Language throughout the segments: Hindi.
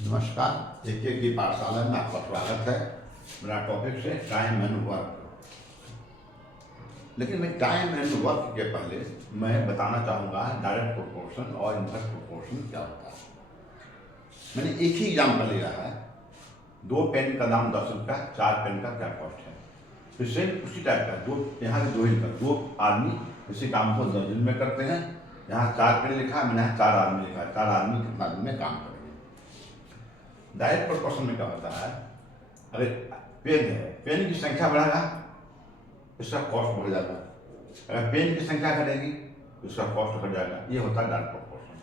नमस्कार। एक एक की पाठशाला में आपका स्वागत है। मेरा टॉपिक है टाइम एंड वर्क। लेकिन मैं टाइम एंड वर्क के पहले मैं बताना चाहूँगा डायरेक्ट प्रोपोर्शन और इनवर्स प्रोपोर्शन क्या होता है। मैंने एक ही एग्जाम्पल लिया है, 2 पेन का दाम 10 रुपया, 4 पेन का क्या कॉस्ट है। तो सेम उसी टाइप का दो यहाँ के दो आदमी इसी काम को 10 दिन में करते हैं। यहाँ 4 पेन लिखा है, मैंने यहाँ 4 आदमी लिखा है। 4 आदमी कितना दिन में काम करेंगे। डायरेक्ट प्रोपोर्शन में क्या होता है, अरे पेन है, पेन की संख्या बढ़ाएगा इसका कॉस्ट बढ़ जाएगा। अगर पेन की संख्या घटेगी तो इसका कॉस्ट घट जाएगा। ये होता है डायरेक्ट प्रोपोर्शन।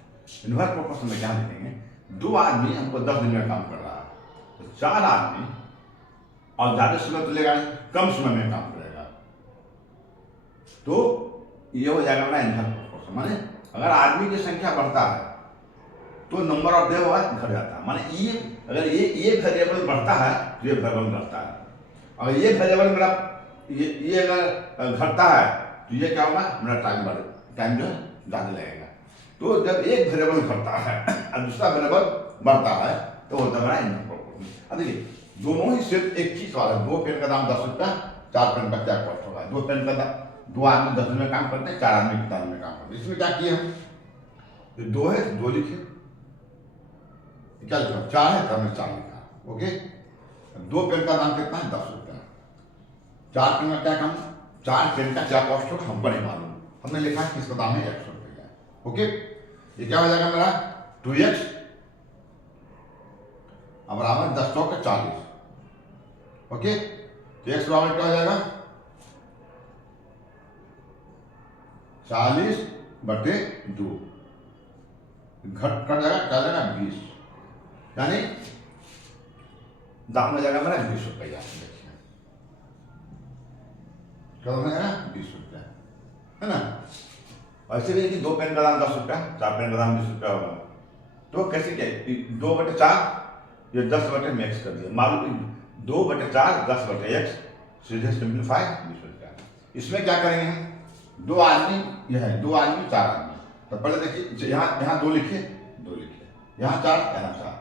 इनवर्स प्रोपोर्शन में क्या लिखेंगे, 2 आदमी हमको 10 दिन में काम कर रहा है, तो 4 आदमी और ज़्यादा समय तो लेगा नहीं, कम समय में काम करेगा, तो ये हो जाएगा हमारा इनवर्स प्रोपोर्शन। माने अगर आदमी की संख्या बढ़ता है तो नंबर ऑफ डे होगा घट जाता है। माने ये अगर ये वेरिएबल बढ़ता है तो ये वेरिएबल घटता है। अगर ये वेरिएबल मेरा ये अगर घटता है तो ये क्या होगा, मेरा टाइम जो है ज़्यादा लगेगा। तो जब एक वेरिएबल घटता है और दूसरा वेरिएबल बढ़ता है तो होता है मेरा इनवर्स प्रोपोर्शन। अब देखिए दोनों ही सिर्फ एक चीज वाला, 2 पेन का दाम 10 रुपया, 4 पेन का क्या कॉस्ट होगा। 2 पेन का दाम 2 आदमी 10 दिन में काम करते हैं, 4 आदमी 15 दिन में काम करते हैं। इसमें क्या किए हम, 2 है 2 लिखे, क्या लिखा 4 है तो हमने 4 लिखा। ओके, 2 पेन का दाम कितना है 10 रुपया, 4 पेन का क्या काम, 4 पेन का क्या कॉस्ट होगा हमको नहीं मालूम, हमने लिखा है किसका दाम है 100 रुपया। ओके, ये क्या हो जाएगा मेरा 2x बराबर 10 का 40। ओके, तो x बराबर क्या हो जाएगा 40/2, घट कर जाएगा क्या जाएगा 20, यानी दाम हो जाएगा मेरा 20 रुपया। देखिए क्या हो जाएगा 20 रुपया, है ना। ऐसे भी कि 2 पेन का दाम 10 रुपया, 4 पेन का दाम 20 रुपया होगा। तो कैसे क्या 2/4 ये 10 मैक्स कर दिया, मालूम 2/4 10/x, सीधे सिंप्लीफाई 20 रुपया। इसमें क्या करेंगे हम, 2 आदमी यह है, 2 आदमी 4 आदमी, तो पहले देखिए यहाँ 2 लिखे, 2 लिखे, यहाँ 4, यहाँ 4।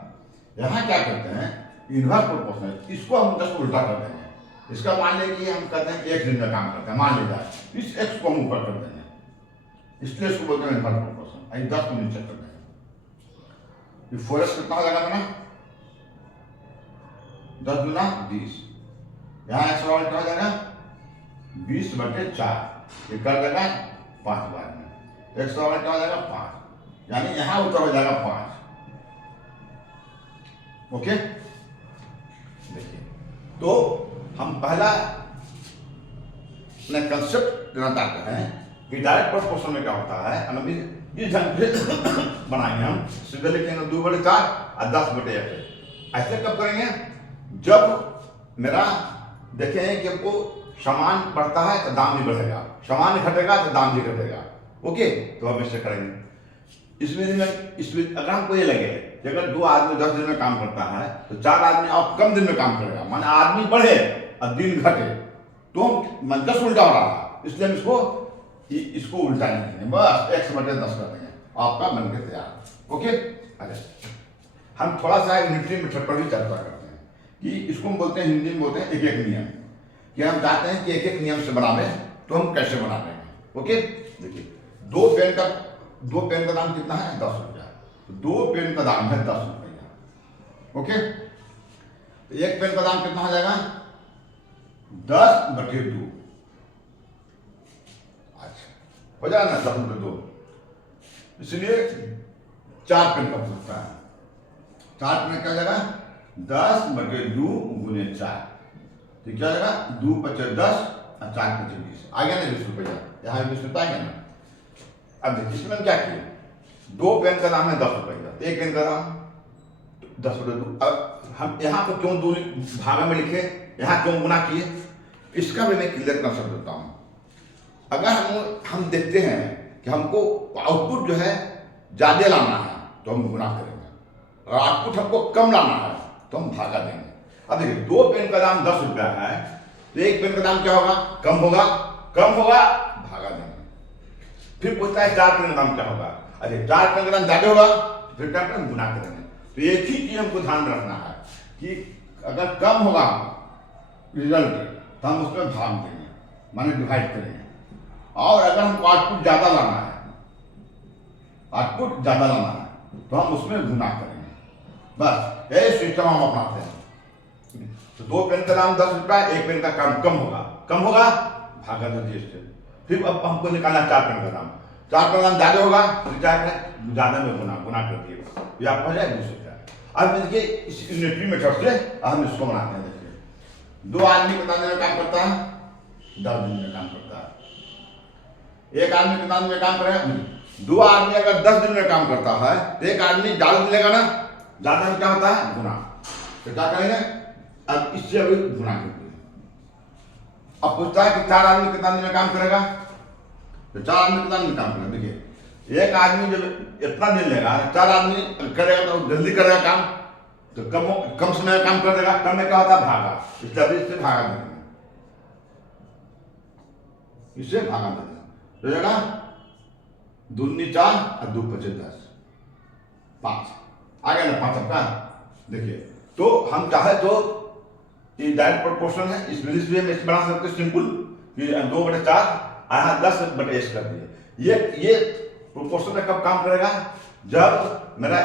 यहाँ क्या करते हैं इनवर्स प्रोपोर्शनल, इसको हम जस्ट उल्टा कर देंगे। इसका मान लीजिए हम कहते हैं कि 1 दिन में काम करते हैं, मान लीजिए इस x को हम ऊपर कर देंगे, इसलिए इसको बोलते हैं इनवर्स प्रोपोर्शन। 10 को नीचे कर देंगे, 4x कितना हो जाएगा अपना 10 गुना 20, यहाँ x बराबर क्या हो जाएगा 20/4, ये कर देगा 5 बार में, x बराबर क्या हो जाएगा 5, यानी यहाँ उत्तर हो जाएगा 5। ओके, देखिए तो हम पहला अपना कंसेप्ट देना चाहते हैं कि डायरेक्ट प्रोपोर्शन में क्या होता है। इस ढंग से बनाएंगे हम, सीधे लिखेंगे 2/4 और 10/1। ऐसे कब करेंगे, जब मेरा देखें कि हमको सामान बढ़ता है तो दाम भी बढ़ेगा, सामान घटेगा तो दाम भी घटेगा। ओके, तो हम इससे करेंगे। इसमें अगर हमको ये लगे कि अगर 2 आदमी 10 दिन में काम करता है तो 4 आदमी और कम दिन में काम करेगा, माने आदमी बढ़े और दिन घटे, तो हम मन जस्ट उल्टा हो रहा है, इसलिए हम इसको उल्टा नहीं करेंगे, बस x/10 कर देंगे, आपका बन के तैयार। ओके, अच्छा हम थोड़ा सा यूनिटरी मेथड पर भी चर्चा करते हैं कि इसको हम बोलते हैं, हिंदी में बोलते हैं एक एक नियम, कि हम चाहते हैं कि एक एक नियम से बनावे तो हम कैसे बना देंगे। ओके, देखिए 2 पेन का दाम कितना है 10 रुपया, तो 2 पेन का दाम है 10 रुपया। ओके, तो 1 पेन का दाम कितना हो जाएगा 10/2, अच्छा हो जाएगा ना 10/2, इसलिए 4 पेन का पूछता है, 4 पेन क्या हो जाएगा 10/2 गुने 4, तो क्या हो जाएगा 2×10 और 4×20, आ गया ना 20 रुपया, यहाँ 20 रुपया आ गया ना। अब देखिए इसमें क्या किया, 2 पेन का दाम है 10 रुपया, 1 पेन का दाम 10/2। अब हम यहाँ को क्यों 2 भागा में लिखे, यहाँ क्यों गुना किए, इसका भी मैं क्लियर कर देता हूँ। अगर हम देखते हैं कि हमको आउटपुट जो है ज्यादा लाना है तो हम गुना करेंगे, और आउटपुट हमको कम लाना है तो हम भागा देंगे। अब देखिए 2 पेन का दाम 10 रुपया है तो 1 पेन का दाम क्या होगा, कम होगा, भागा देंगे। फिर पूछता है 4 पेन का दाम क्या होगा, अरे 4 पेन का दाम ज्यादा होगा फिर क्या करेंगे गुना करेंगे। तो एक ही चीज हमको ध्यान रखना है कि अगर कम होगा रिजल्ट तो हम उसमें भाग देंगे, माने डिवाइड करेंगे। और अगर हमको आउटपुट ज़्यादा लाना है, आउटपुट ज़्यादा लाना है तो हम उसमें गुना करेंगे। बस यही सिस्टम हम अपनाते हैं। तो 2 पेन का दाम 10 रुपया, 1 पेन का काम कम होगा भागा दीजिए इससे। फिर अब हमको निकालना 4 पेन का दाम, 4 पेन का दाम ज़्यादा होगा तो क्या करें, ज़्यादा में गुना कर दिए, ये आपको हो जाए 200 रुपया। अब देखिए इस यूनिटरी मेथड से हम इसको बनाते हैं। देखिए 2 आदमी कितना दिन में काम करता है, 10 दिन में काम करता है। 1 आदमी कितना दिन में काम करेगा, 2 आदमी अगर 10 दिन में काम करता है तो 1 आदमी ज़्यादा दिन लेगा ना, ज़्यादा में क्या होता है गुना। तो क्या करेंगे, अब इससे अभी गुना करते हैं। अब पूछता है कि 4 आदमी कितना दिन में काम करेगा, तो 4 आदमी कितना दिन में काम करेगा। देखिए 1 आदमी जब इतना दिन लेगा, 4 आदमी करेगा तो जल्दी करेगा काम, तो कम समय में काम कर देगा। कम में क्या होता है भागा, इसलिए अभी इससे भागा देंगे, इससे भागा देंगे तो जाएगा 2 दूनी 4 और 2 पचे 10, 5 आ गया ना 5 आपका। देखिए तो हम चाहे तो ये डायरेक्ट प्रोपोर्शन है, इस भी हम बना सकते सिंपल कि 2/4 यहाँ 10/s कर दिए। ये प्रोपोर्शन में कब काम करेगा, जब मेरा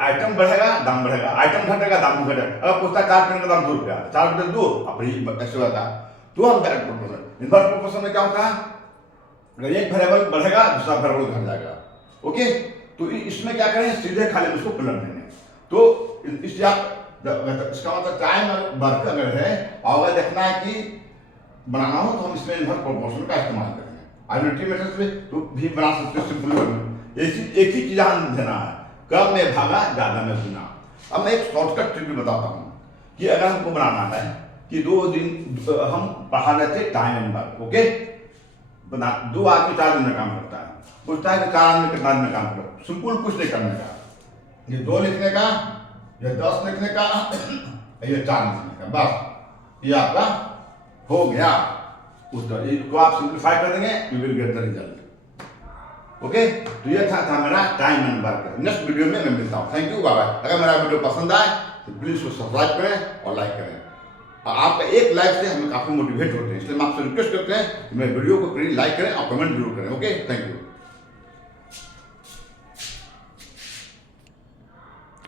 आइटम बढ़ेगा दाम बढ़ेगा, आइटम घटेगा दाम घटेगा। अगर पूछता 4 पेन का दाम 2 रुपया, 4 रुपये 2 अब ऐसे होता है, तो हम डायरेक्ट प्रोपोर्शन। इन्वर्स प्रोपोर्शन में क्या होता है, अगर एक वेरिएबल बढ़ेगा दूसरा वेरिएबल घट जाएगा। ओके, तो इसमें क्या करें, सीधे खाली उसको पलट देंगे। तो इससे आप इसका मतलब टाइम वर्क अगर है और अगर देखना है कि बनाना हो तो हम इसमें इन्वर्स प्रोपोर्शन का इस्तेमाल करेंगे। आइडेंटिटी मेथड से तो भी बना सकते हैं सिंपल वे में। एक ही चीज ध्यान देना है, कम में भागा ज़्यादा में गुना। अब मैं एक शॉर्टकट ट्रिक भी बताता हूँ कि अगर हमको बनाना है कि 2 दिन हम पढ़ा रहे थे टाइम एंड वर्क। ओके, 2 आदमी 4 दिन में काम करता है, पूछता है कि 4 आदमी कितना दिन में काम करता है। सिंपल कुछ नहीं करने का, ये 2 लिखने का, ये 10 लिखने का, ये 4 लिखने का, बस ये आपका हो गया उत्तर। इसको आप सिंप्लीफाई कर देंगे, you will get the result. Okay, तो ये था मेरा time and work. Next video में मैं मिलता हूँ। Thank you, bye bye. अगर मेरा वीडियो पसंद आए तो प्लीज उसको सब्सक्राइब करें और लाइक करें। और आपका एक लाइक से हमें काफी मोटिवेट होते हैं, इसलिए हम आपसे रिक्वेस्ट करते हैं कि मेरे वीडियो को प्लीज लाइक करें और कमेंट जरूर करें। Okay, thank you.